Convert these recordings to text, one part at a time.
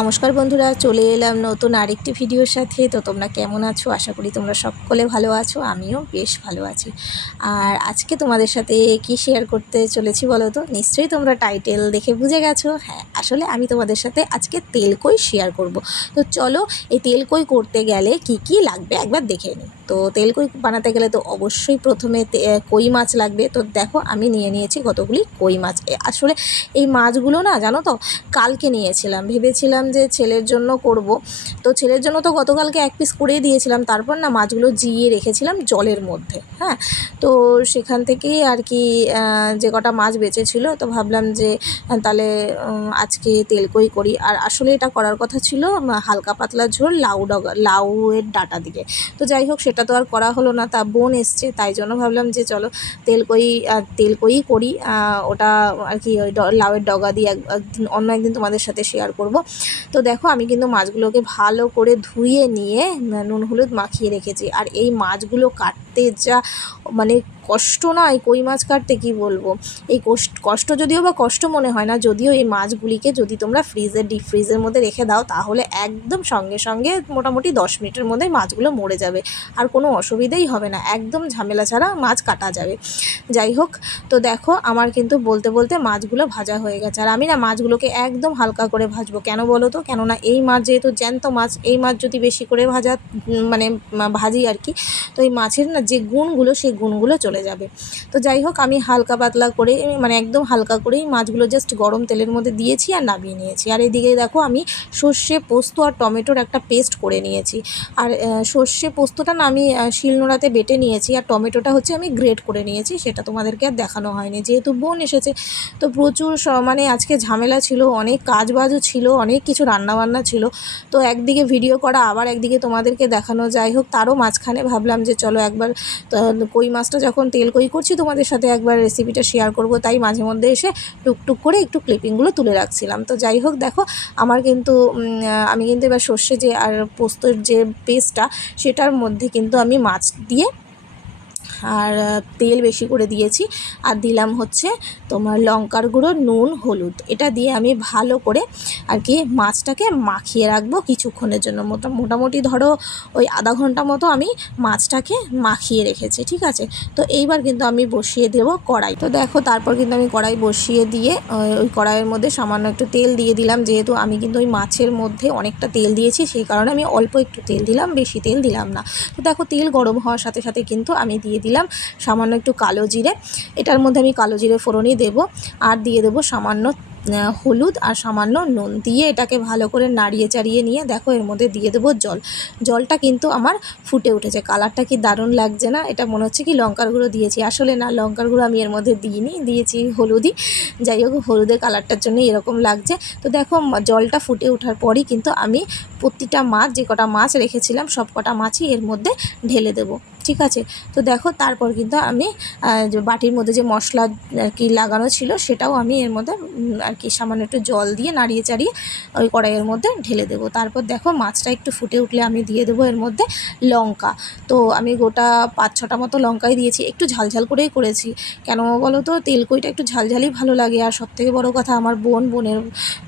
নমস্কার বন্ধুরা, চলে এলাম নতুন আরেকটি ভিডিওর সাথে। তো তোমরা কেমন আছো? আশা করি তোমরা সকলে ভালো আছো, আমিও বেশ ভালো আছি। আর আজকে তোমাদের সাথে কি শেয়ার করতে চলেছি বলো তো? নিশ্চয়ই তোমরা টাইটেল দেখে বুঝে গেছো। হ্যাঁ, আসলে আমি তোমাদের সাথে আজকে তেলকই শেয়ার করব। তো চলো, এই তেলকই করতে গেলে কি কি লাগবে একবার দেখে নিই। তো তেলকই বানাতে গেলে তো অবশ্যই প্রথমে কই মাছ লাগবে। তো দেখো, আমি নিয়ে নিয়েছি কতগুলি কই মাছ। আসলে এই মাছগুলো না, জানো তো, কালকে নিয়েছিলাম, ভেবেছিলাম যে ছেলের জন্য করব। তো ছেলের জন্য তো গতকালকে এক পিস করেই দিয়েছিলাম। তারপর না মাছগুলো জিয়ে রেখেছিলাম জলের মধ্যে। হ্যাঁ, তো সেখান থেকেই আর কি যে কটা মাছ বেঁচেছিল, তো ভাবলাম যে তাহলে আজকে তেলকই করি। আর আসলে এটা করার কথা ছিল হালকা পাতলা ঝোল লাউয়ের ডাঁটা দিয়ে। তো যাই হোক, সেটা তো আর করা হলো না। তা বোন এসছে, তাই জন্য ভাবলাম যে চলো তেলকই করি। ওটা আর কি ওই লাউয়ের ডগা দিয়ে একদিন অন্য একদিন তোমাদের সাথে শেয়ার করব। তো দেখো, আমি কিন্তু মাছগুলোকে ভালো করে ধুয়ে নিয়ে নুন হলুদ মাখিয়ে রেখেছি। আর এই মাছগুলো কাটতে যা মানে কষ্ট না, এই কই মাছ কাটতে কি বলবো। এই কষ্ট যদিও বা কষ্ট মনে হয় না, যদিও এই মাছগুলিকে যদি তোমরা ডিপ ফ্রিজের মধ্যে রেখে দাও, তাহলে একদম সঙ্গে সঙ্গে মোটামুটি 10 মিনিটের মধ্যেই মাছগুলো মরে যাবে। আর কোনো অসুবিধাই হবে না, একদম ঝামেলা ছাড়া মাছ কাটা যাবে। যাই হোক, তো দেখো আমার কিন্তু বলতে বলতে মাছগুলো ভাজা হয়ে গেছে। আর আমি না মাছগুলোকে একদম হালকা করে ভাজবো। কেন বলো তো? কেননা এই মাছ যেহেতু জ্যান্ত মাছ, এই মাছ যদি বেশি করে ভাজি আর কি, তো এই মাছের না যে গুণগুলো, সেই গুণগুলো চলে যাবে। তো যাই হোক, আমি হালকা পাতলা করে একদম হালকা করেই মাছগুলো জাস্ট গরম তেলের মধ্যে দিয়েছি আর নামিয়ে নিয়েছি। আর এদিকে দেখো, আমি সর্ষে, পোস্ত আর টমেটোর একটা পেস্ট করে নিয়েছি। আর সর্ষে পোস্তটা না আমি শিলনোড়াতে বেটে নিয়েছি। আর টমেটোটা হচ্ছে আমি গ্রেট করে নিয়েছি। সেটা তোমাদেরকে আর দেখানো হয়নি, যেহেতু বোন এসেছে। তো প্রচুর আজকে ঝামেলা ছিল, অনেক কাজবাজও ছিল, অনেক কিছু রান্নাবান্না ছিল। তো একদিকে ভিডিও করা, আবার একদিকে তোমাদেরকে দেখানো। যাই হোক, তারও মাঝখানে ভাবলাম যে চলো একবার কই মাছটা যখন তেলকই করছি, তোমাদের সাথে একবার রেসিপিটা শেয়ার করব। তাই মাঝে মধ্যে এসে টুকটুক করে একটু ক্লিপিংগুলো তুলে রাখছিলাম। তো যাই হোক, দেখো আমার কিন্তু আমি কিন্তু এবার সর্ষে যে আর পোস্তর যে পেস্টটা, সেটার মধ্যে কিন্তু আমি মাছ দিয়ে আর তেল বেশি করে দিয়েছি। আর দিলাম হচ্ছে তোমার লঙ্কার গুঁড়ো, নুন, হলুদ। এটা দিয়ে আমি ভালো করে আর কি মাছটাকে মাখিয়ে রাখবো কিছুক্ষণের জন্য। মোটামুটি ধরো ওই আধা ঘন্টা মতো আমি মাছটাকে মাখিয়ে রেখেছি, ঠিক আছে। তো এইবার কিন্তু আমি বসিয়ে দেবো কড়াই। তো দেখো, তারপর কিন্তু আমি কড়াই বসিয়ে দিয়ে ওই কড়াইয়ের মধ্যে সামান্য একটু তেল দিয়ে দিলাম। যেহেতু আমি কিন্তু ওই মাছের মধ্যে অনেকটা তেল দিয়েছি, সেই কারণে আমি অল্প একটু তেল দিলাম, বেশি তেল দিলাম না। তো দেখো, তেল গরম হওয়ার সাথে সাথে কিন্তু আমি দিয়ে দিলাম সামান্য একটু কালো জিরে। এটার মধ্যে আমি কালো জিরে ফোড়নই দেবো। আর দিয়ে দেবো সামান্য হলুদ আর সামান্য নুন দিয়ে এটাকে ভালো করে নাড়িয়ে চাড়িয়ে নিয়ে দেখো এর মধ্যে দিয়ে দেবো জল। জলটা কিন্তু আমার ফুটে উঠেছে। কালারটা কি দারুণ লাগছে না? এটা মনে হচ্ছে কি লঙ্কার গুঁড়ো দিয়েছি, আসলে না, লঙ্কার গুঁড়ো আমি এর মধ্যে দিইনি, দিয়েছি হলুদই। যাই হোক, হলুদের কালারটার জন্য এরকম লাগছে। তো দেখো, জলটা ফুটে ওঠার পরই কিন্তু আমি প্রতিটা মাছ, যে কটা মাছ রেখেছিলাম, সব কটা মাছই এর মধ্যে ঢেলে দেবো, ঠিক আছে। তো দেখো, তারপর কিন্তু আমি যে বাটির মধ্যে যে মশলা আর কি লাগানো ছিল, সেটাও আমি এর মধ্যে আর কি সামান্য একটু জল দিয়ে নাড়িয়ে চাড়িয়ে ওই কড়াইয়ের মধ্যে ঢেলে দেবো। তারপর দেখো, মাছটা একটু ফুটে উঠলে আমি দিয়ে দেবো এর মধ্যে লঙ্কা। তো আমি গোটা 5-6টা মতো লঙ্কাই দিয়েছি, একটু ঝালঝাল করেই করেছি। কেন বলো তো? তেলকইটা একটু ঝালঝালই ভালো লাগে। আর সবথেকে বড় কথা, আমার বোনের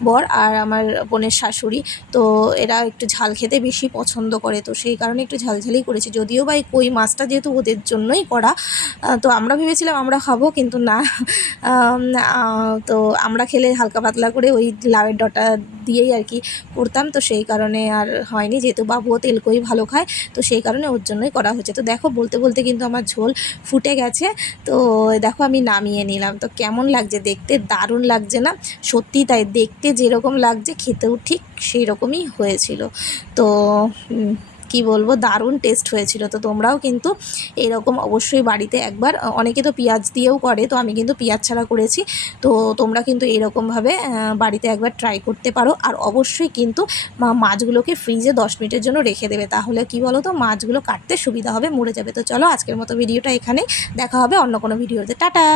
বর আর আমার বোনের শাশুড়ি, তো এরা একটু ঝাল খেতে বেশি পছন্দ করে। তো সেই কারণে একটু ঝালঝালই করেছি। যদিও বা এই কই মাছটা যেহেতু ওদের জন্যই করা, তো আমরা ভেবেছিলাম আমরা খাবো, কিন্তু না। তো আমরা খেলে হালকা পাতলা করে ওই লাউয়ের ডাঁটা দিয়েই আর কি করতাম। তো সেই কারণে আর হয়নি, যেহেতু বাবুও তেলকই ভালো খায়, তো সেই কারণে ওর জন্যই করা হয়েছে। তো দেখো, বলতে বলতে কিন্তু আমার ঝোল ফুটে গেছে। তো দেখো, আমি নামিয়ে নিলাম। তো কেমন লাগছে দেখতে? দারুণ লাগছে না? সত্যি তাই, দেখতে যেরকম লাগছে খেতেও ঠিক সেই রকমই হয়েছিল। তো কি বলবো, দারুণ টেস্ট হয়েছিল। তো তোমরাও কিন্তু এরকম অবশ্যই বাড়িতে একবার, অনেকে তো পেঁয়াজ দিয়েও করে, তো আমি কিন্তু পেঁয়াজ ছাড়া করেছি। তো তোমরা কিন্তু এরকমভাবে বাড়িতে একবার ট্রাই করতে পারো। আর অবশ্যই কিন্তু মাছগুলোকে ফ্রিজে 10 মিনিটের জন্য রেখে দেবে, তাহলে কি বলো তো, মাছগুলো কাটতে সুবিধা হবে, মরে যাবে। তো চলো, আজকের মতো ভিডিওটা এখানেই, দেখা হবে অন্য কোনো ভিডিওতে। টাটা।